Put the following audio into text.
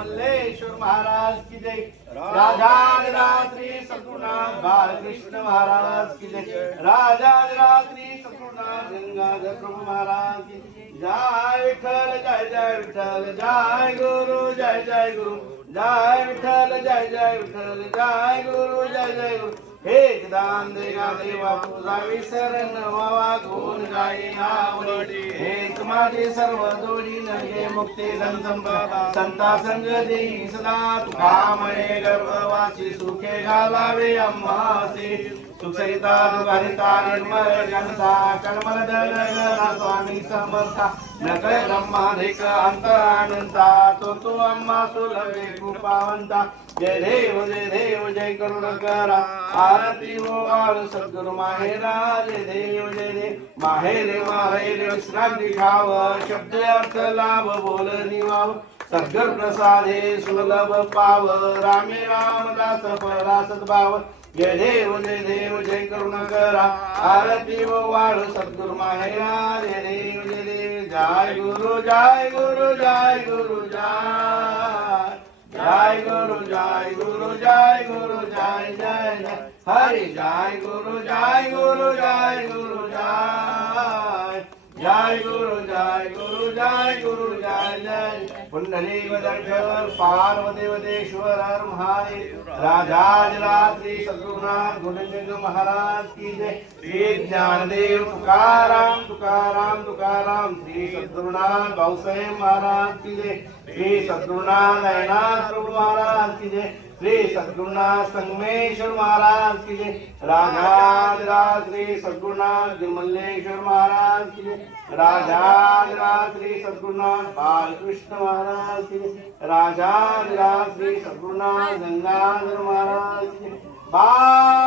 निर्मल्लेश्वर महाराज की जय। राजाधिरात्री सद्गुरुनाथ बालकृष्ण महाराज की जय। राजाधिरात्री सद्गुरुनाथ गंगाधर प्रभु महाराज की जय विठ्ठल जय जय विठ्ठल जय गुरु जय जय गुरु। जय विठ्ठल जय जय विठ्ठल जय गुरु जय जय गुरु। दान देगा देवा तुझा विसरण व्हावा नावडी माझे सर्व दोरी नगे मुक्ती संपदा संता संग देई सदा तुका म्हणे गर्भवासी सुखे घालावे अम्मासी सुचरिता दुगारिता निर्मल जनता कणमल दल स्वामी समर्था। नकळ ब्रह्माधिक अंत अनंता तो तो अम्मा सुलभे कृपावंता। जय देव जय देव जय करुण करा। आरती हो आळ सद्गुरु माहेरा जय देव जय देव। माहेरे माहेरे विश्रांती खाव शब्द अर्थ लाभ बोल निवाव। सद्गुर प्रसादे सुलभ पाव। रामे राम दास परा सद्भाव जय देव जय देव जय करुण आरती व वाळ सद्गुरु माहेरा जय देव जय देव. जय गुरु जय गुरु जय गुरु जय. जय गुरु जय गुरु जय गुरु जय जय जय. हरि जय गुरु जय गुरु जय गुरु जय. जय गुरु जय गुरु जय गुरु जय जय। पुंडलीक दर्शन पार्वती वदेश्वर हर महादेव। राजाज रात्रि सद्गुरुनाथ महाराज की जय। श्री ज्ञानदेव तुकाराम तुकाराम तुकाराम। श्री सद्गुरुनाथ भाऊसाहेब महाराज की जय। श्री सद्गुरुनाथ नयनाथ प्रभु महाराज की जय। श्री सद्गुरुनाथ संगमेश्वर महाराज की जय। राजाधिराज श्री सद्गुरुनाथ विमलेश्वर महाराज की जय। राजाधिराज श्री सद्गुरुनाथ बालकृष्ण महाराज की जय। राजाधिराज श्री सद्गुरुनाथ गंगाधर महाराज की जय। बाल